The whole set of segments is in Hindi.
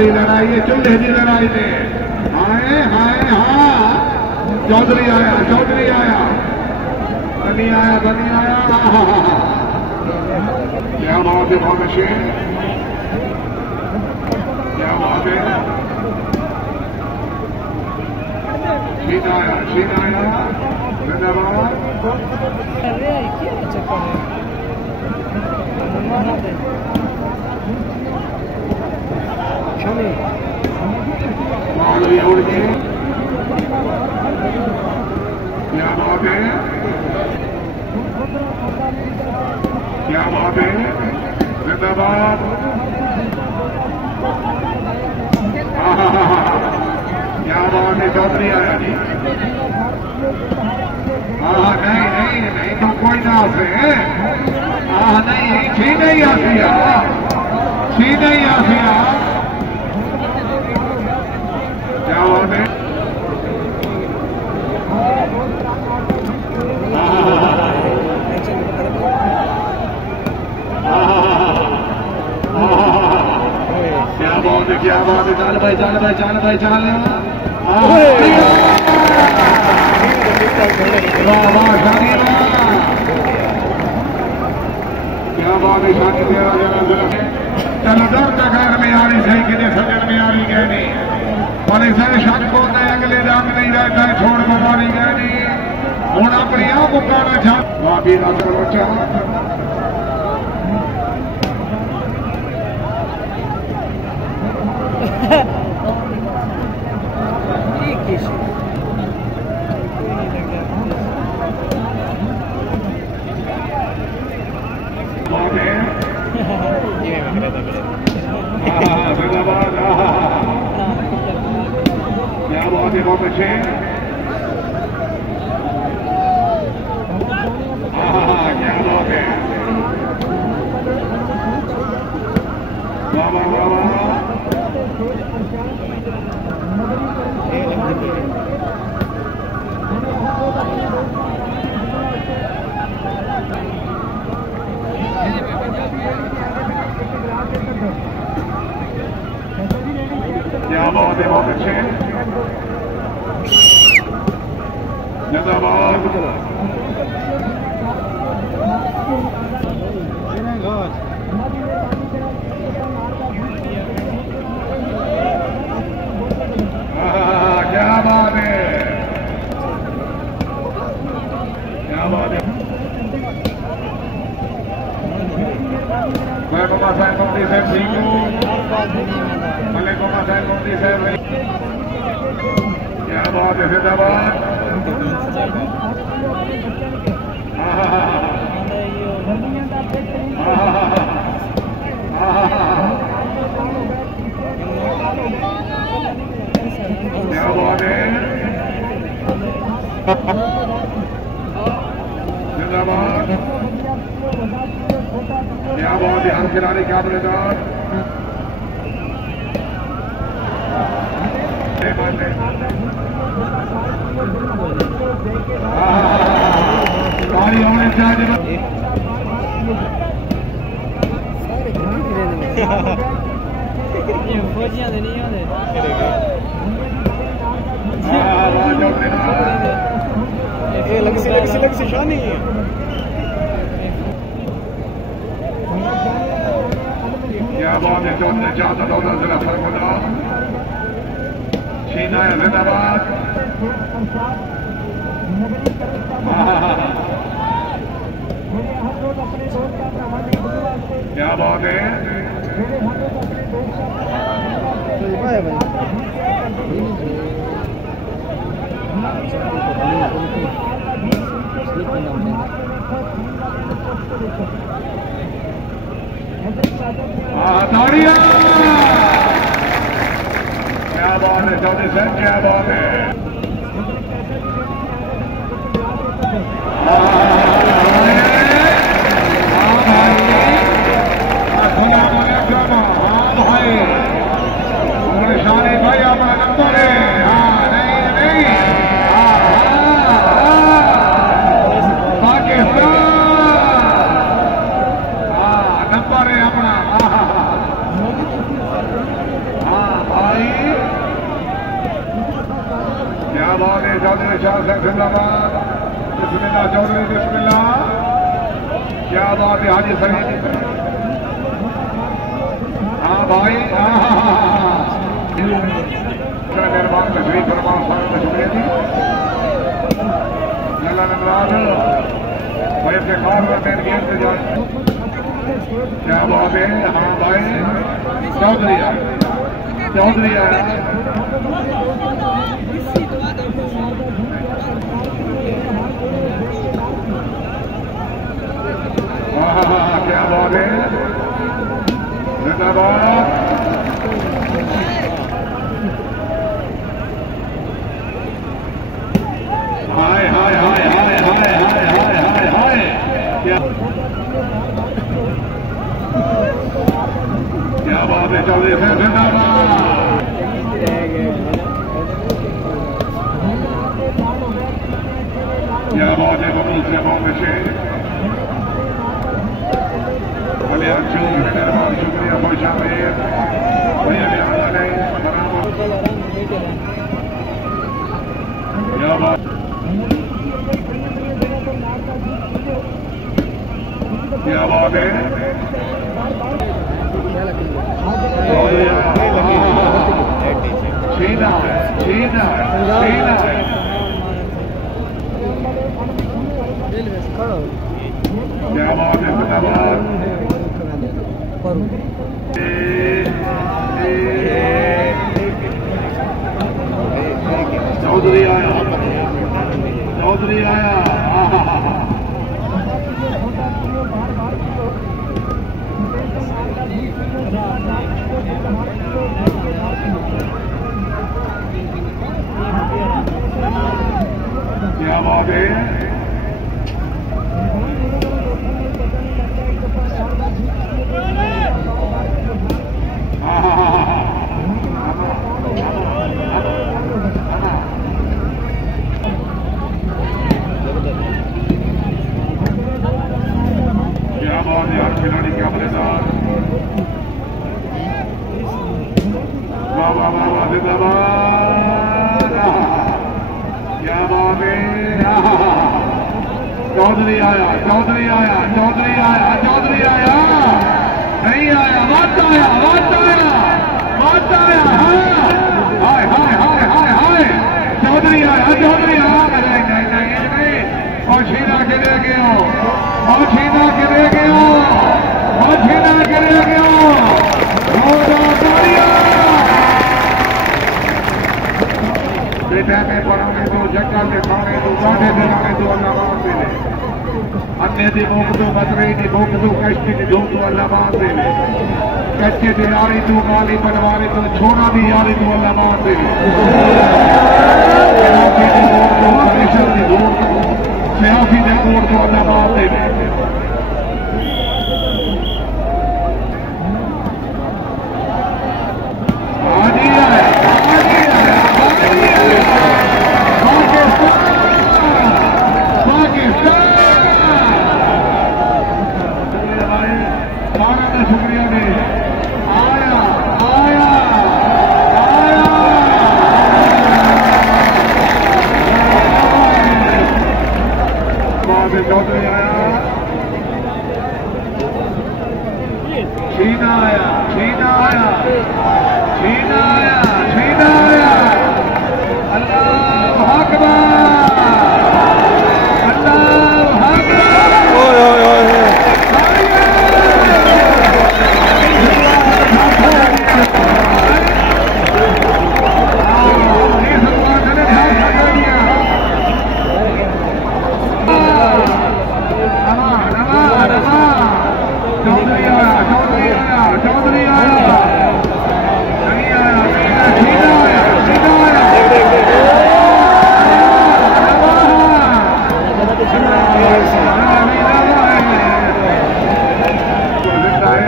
की लड़ाई है, चूल्हे की लड़ाई ने। हाय हाय हाँ, चौधरी आया, चौधरी आया, बनी आया, बनी आया। क्या बात है, बहुत अच्छे, क्या बात है। शीन आया, शीन आया, धन्यवाद। क्या बात है, क्या बात है, जिंदाबाद। क्या बात है, चौधरी आया जी। हाँ नहीं नहीं नहीं तो कोई ना से। हाँ नहीं, छी नहीं आती, छी नहीं आती। क्या बात है, क्या बात है, क्या बात है। चाल भाई, चाल भाई, चाल भाई, चाल। वाह वाह, शादी क्या बात है, शादी तेरा चलो डर घर में आ रही सही, कितने सजन में आ रही गए नहीं। और इसे शक होता है, अगले रंग नहीं रहता है, छोड़ को मारी गए नहीं। हूँ अपनी आप मुकाना चाह वापी ना करो चाह। धन्यवाद। क्या बात है, बहुत अच्छे। क्या बात है, वाह वाह वाह वाह। क्या बात है, बहुत अच्छे, जिंदाबाद। क्या बात है, क्या बात है। मैं बाबा साहेब मोदी साहब ठीक हूँ, भले बाबा साहेब मोदी साहब। क्या बात है, जिंदाबाद। क्या बात है, जिंदाबाद। क्या बात है, हर खिलाड़ी क्या बोलेगा। गाड़ी होने चाहिए। फौजियां तो नहीं होते। लग से शान नहीं है। क्या बात है, चौधरी चाहता दौलत जिला फरमुला शीना है, जिंदाबाद। क्या बात है, ताड़ियां। क्या बात है, चौधरी साहब, क्या बात है। शानी भाई अपना नंबर है। हाँ नहीं नहीं, पाकिस्तान। हाँ नंबर है अपना। हाँ बात है चौधरी शाह साहब जिंदाबाद। बिस्मिल्लाह चौधरी बिस्मिल्लाह। क्या बात है हाजी सलीम। हाँ भाई मेहरबान तशरीफ फरमाओ साहब शुक्रिया जी। लल्ला नमराज भाई अपने कार में बैठ गए इंतजार। क्या बात है। हाँ भाई चौधरी आए चौधरी आए। हाँ क्या बात है जिंदाबाद। हाय हाय हाय हाय हाय हाय हाय हाय हाय क्या बात है चौधरी से जिंदाबाद। क्या बात है बबूल से बॉम्बे से भैया मेहरबान शुक्रिया खुश आमदीद भैया भी आना नहीं क्या बात क्या बात है। छीना छीना छीना क्या बात है जिंदाबाद। चौधरी आया चौधरी आया। क्या बात है। क्या बात है यार खिलाड़ी क्या मजेदार। वाह वाह वाह वाह जिंदाबाद। क्या बात है। चौधरी आया चौधरी आया चौधरी आया चौधरी आया नहीं आया मत आया मत आया मत आया। हाय हाय हाय हाय हाय चौधरी आया चौधरी आया। नहीं नहीं नहीं नहीं और छीना के ले गया और छीना के ले गया और छीना के ले गया। बेटा में पढ़ाने दो जंगल में खाने दो गाने दिलाने दो अल्लाह दे ले। अन्य दी भूख दो बदरे दी भूख दो कश्ती दी धूप दो अल्लाह दे ले। कच्चे दी यारी तू गाली बनवारी तो छोड़ा दी यारी तू अल्लाह दे ले। प्रेशर दी धूप दो सियासी दे कोड दो अल्लाह दे ले। शुक्रिया ने आया आया आया चौधरी आया छीना आया छीना आया छीना आया छीना आया। अल्लाह अकबर अल्लाह चौधरी आया नहीं आया छीना आया छीना आया।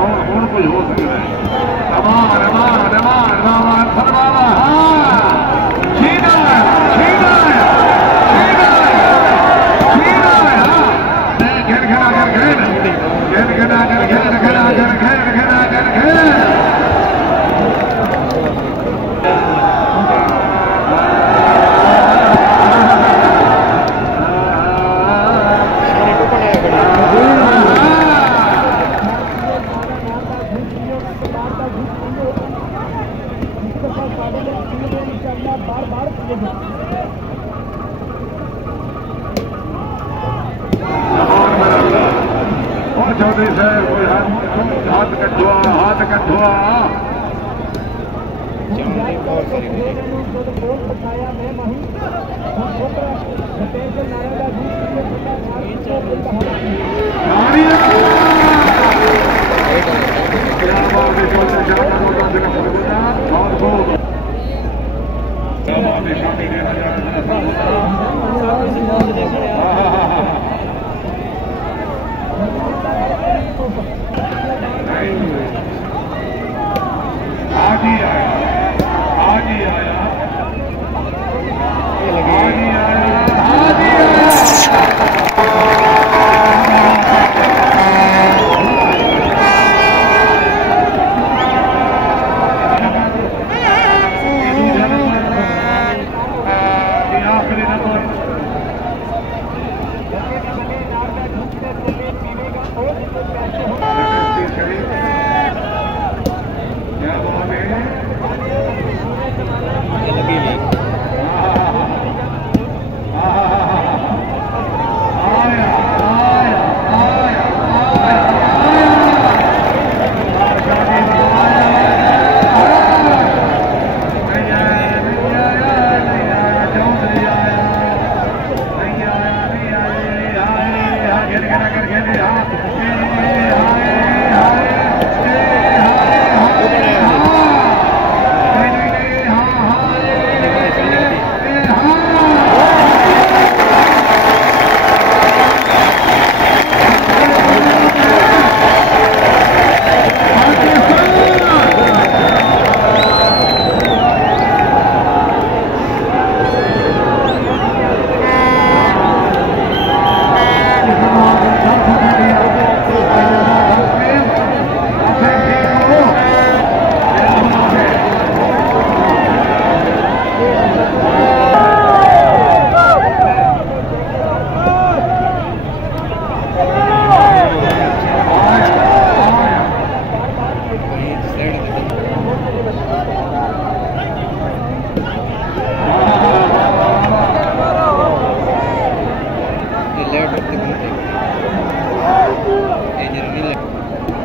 हूं कुछ हो सकता है। अमान अमान अमान अमान फरमावा छीना छीना छीना छीना घेर घेरा घेर घेर घेर घेरा घेर घेर घेरा घेर घेर घेरा घेर घेर। चौधरी साहब कोई हाथ कट्ठुआ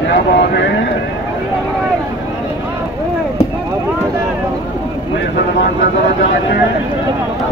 क्या बात है मैं सलमान का जरा जाके